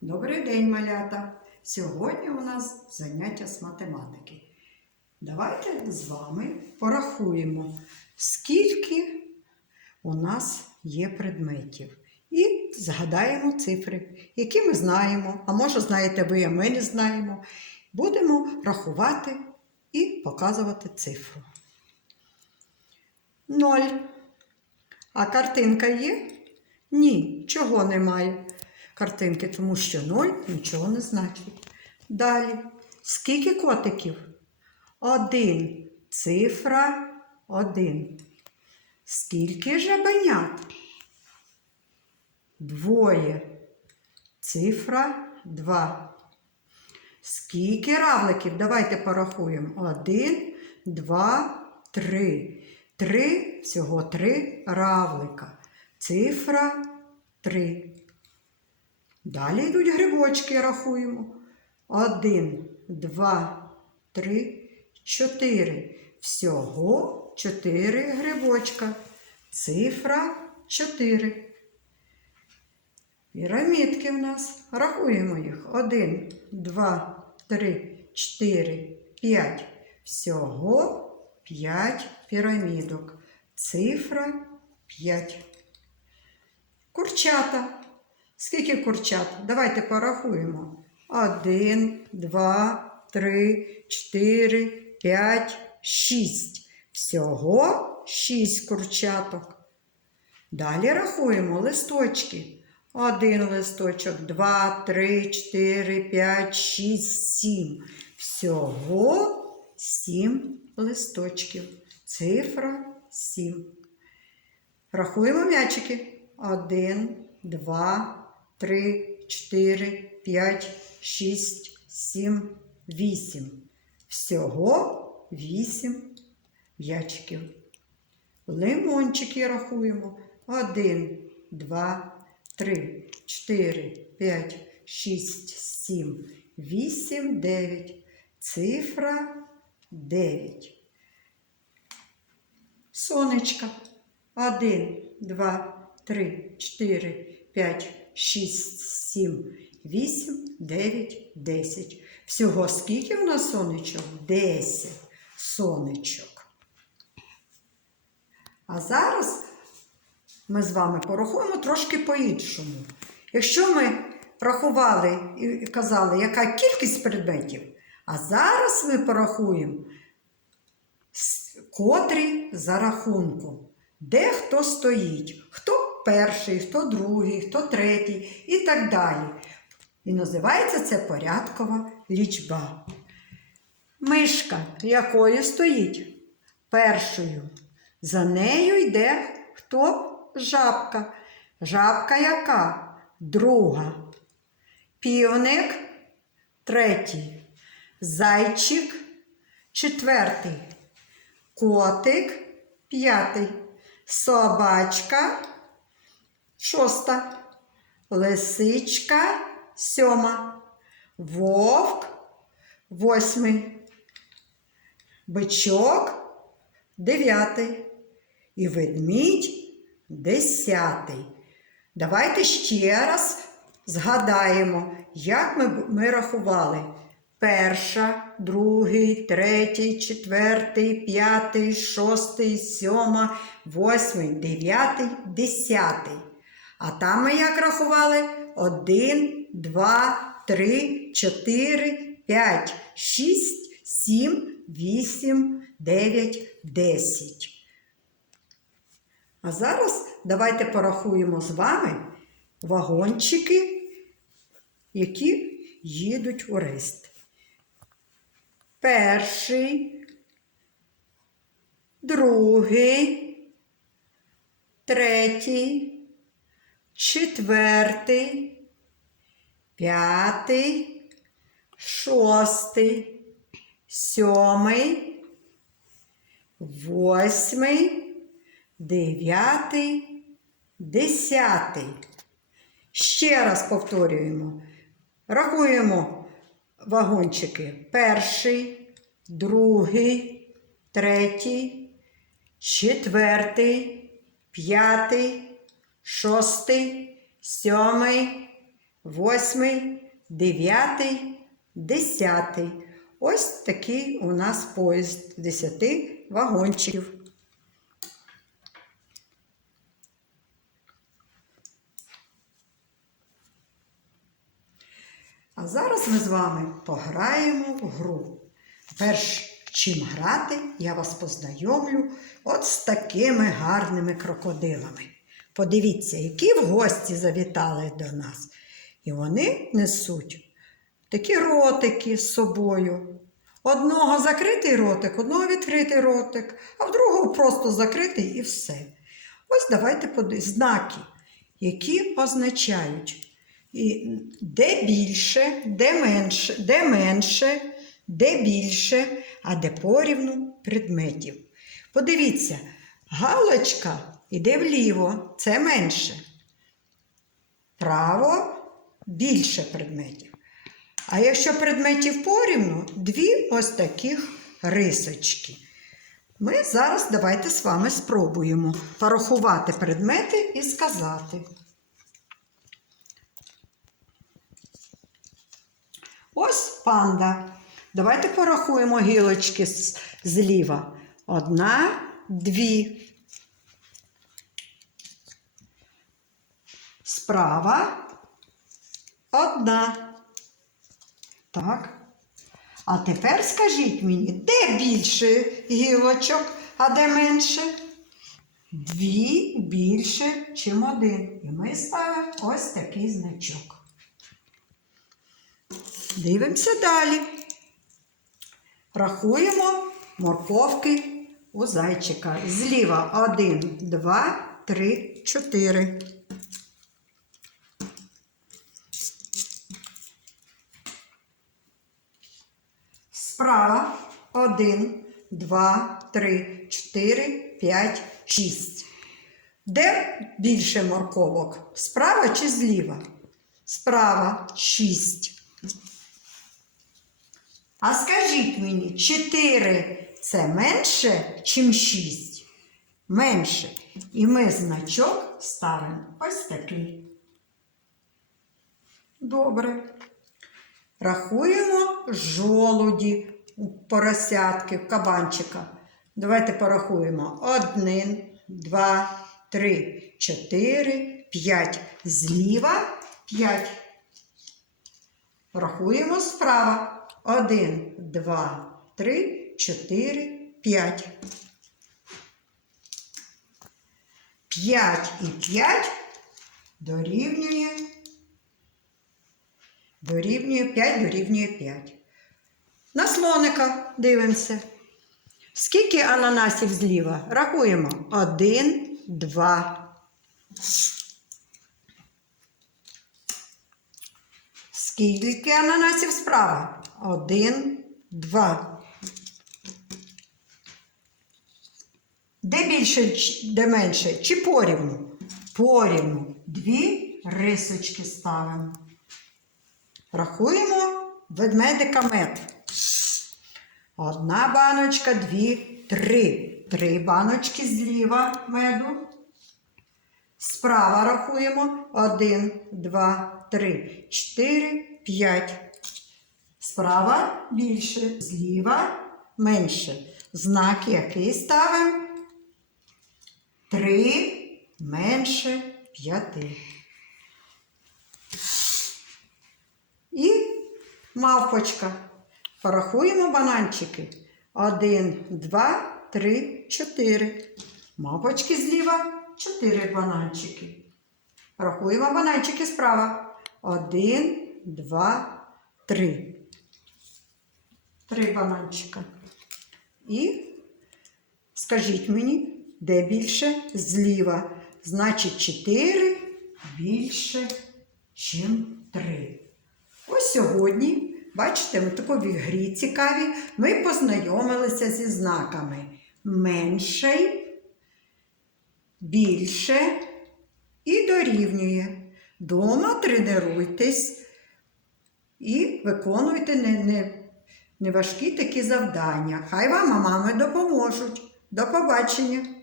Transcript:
Добрий день, малята! Сьогодні у нас заняття з математики. Давайте з вами порахуємо, скільки у нас є предметів. І згадаємо цифри, які ми знаємо, а може знаєте ви, а ми не знаємо. Будемо рахувати і показувати цифру. Ноль. А картинка є? Ні, чого немає картинки, тому що 0 нічого не значить. Далі. Скільки котиків? Один. Цифра 1. Скільки жабенят? Двоє. Цифра 2. Скільки равликів? Давайте порахуємо. Один, два, три. Три, всього три равлика. Цифра 3. Далі йдуть грибочки, рахуємо. Один, два, три, чотири. Всього чотири грибочка. Цифра 4. Пірамідки в нас. Рахуємо їх. Один, два, три, чотири, п'ять. Всього п'ять пірамідок. Цифра 5. Курчата. Скільки курчат? Давайте порахуємо. Один, два, три, чотири, п'ять, шість. Всього шість курчаток. Далі рахуємо листочки. Один листочок, два, три, чотири, п'ять, шість, сім. Всього сім листочків. Цифра сім. Рахуємо м'ячики. Один, два, три, чотири, п'ять, шість, сім, вісім. Всього вісім м'ячиків. Лимончики рахуємо. Один, два, три, чотири, п'ять, шість, сім, вісім, дев'ять. Цифра дев'ять. Сонечка. Один, два, три, чотири, п'ять, шість, сім, вісім, дев'ять, десять. Всього скільки в нас сонечок? Десять сонечок. А зараз ми з вами порахуємо трошки по-іншому. Якщо ми рахували і казали, яка кількість предметів, а зараз ми порахуємо котрі за рахунком, де хто стоїть, хто перший, хто другий, хто третій і так далі. І називається це порядкова лічба. Мишка якою стоїть? Першою. За нею йде хто? Жабка. Жабка яка? Друга. Півник третій. Зайчик четвертий. Котик п'ятий. Собачка шоста. Лисичка сьома. Вовк восьмий. Бичок дев'ятий. І ведмідь десятий. Давайте ще раз згадаємо, як ми, ми рахували. Перша, другий, третій, четвертий, п'ятий, шостий, сьома, восьмий, дев'ятий, десятий. А там ми як рахували? Один, два, три, чотири, п'ять, шість, сім, вісім, дев'ять, десять. А зараз давайте порахуємо з вами вагончики, які їдуть у рейст. Перший, другий, третій, четвертий, п'ятий, шостий, сьомий, восьмий дев'ятий, десятий. Ще раз повторюємо. Рахуємо вагончики. Перший, другий, третій, четвертий, п'ятий, шостий, сьомий, восьмий, дев'ятий, десятий. Ось такий у нас поїзд 10 вагончиків. А зараз ми з вами пограємо в гру. Перш чим грати, я вас познайомлю от з такими гарними крокодилами. Подивіться, які в гості завітали до нас. І вони несуть такі ротики з собою. Одного закритий ротик, одного відкритий ротик, а в другого просто закритий і все. Ось давайте подивимось. знаки, які означають, і де більше, де менше, де менше, де більше, а де порівну предметів. Подивіться, галочка йде вліво, це менше. Право більше предметів. А якщо предметів порівну, дві ось таких рисочки. Ми зараз давайте з вами спробуємо порахувати предмети і сказати. Ось панда. Давайте порахуємо гілочки зліва. Одна, дві. Справа одна. Так. А тепер скажіть мені, де більше гілочок, а де менше? Дві більше, чим один. І ми ставимо ось такий значок. Дивимося далі. Рахуємо морковки у зайчика. Зліва один, два, три, чотири. Справа один, два, три, чотири, п'ять, шість. Де більше морковок? Справа чи зліва? Справа шість. А скажіть мені, 4 це менше, чим 6? Менше. І ми значок ставимо ось такий. Добре. Рахуємо жолуді поросятки, кабанчика. Давайте порахуємо. Один, два, три, чотири, п'ять. Зліва п'ять. Рахуємо справа. Один, два, три, чотири, п'ять. П'ять і п'ять дорівнює. Дорівнює 5, дорівнює 5. На слоника дивимося. Скільки ананасів зліва? Рахуємо. Один, два. Скільки ананасів справа? Один, два. Де більше, де менше? Чи порівну? Порівну. Дві рисочки ставимо. Рахуємо ведмедика мед. Одна баночка, дві, три. Три баночки зліва меду. Справа рахуємо. Один, два, три, чотири, п'ять. Справа більше, зліва менше. Знак який ставимо? Три менше п'яти. І мавпочка. Порахуємо бананчики. Один, два, три, чотири. Мавпочки зліва чотири бананчики. Рахуємо бананчики справа. Один, два, три. Три бананчика. І скажіть мені, де більше зліва. Значить, 4 більше, чим 3. Ось сьогодні, бачите, в такій грі цікаві, ми познайомилися зі знаками менший, більше і дорівнює. Дома тренуйтесь і виконуйте не, не, неважкі такі завдання. Хай вам мами допоможуть. До побачення!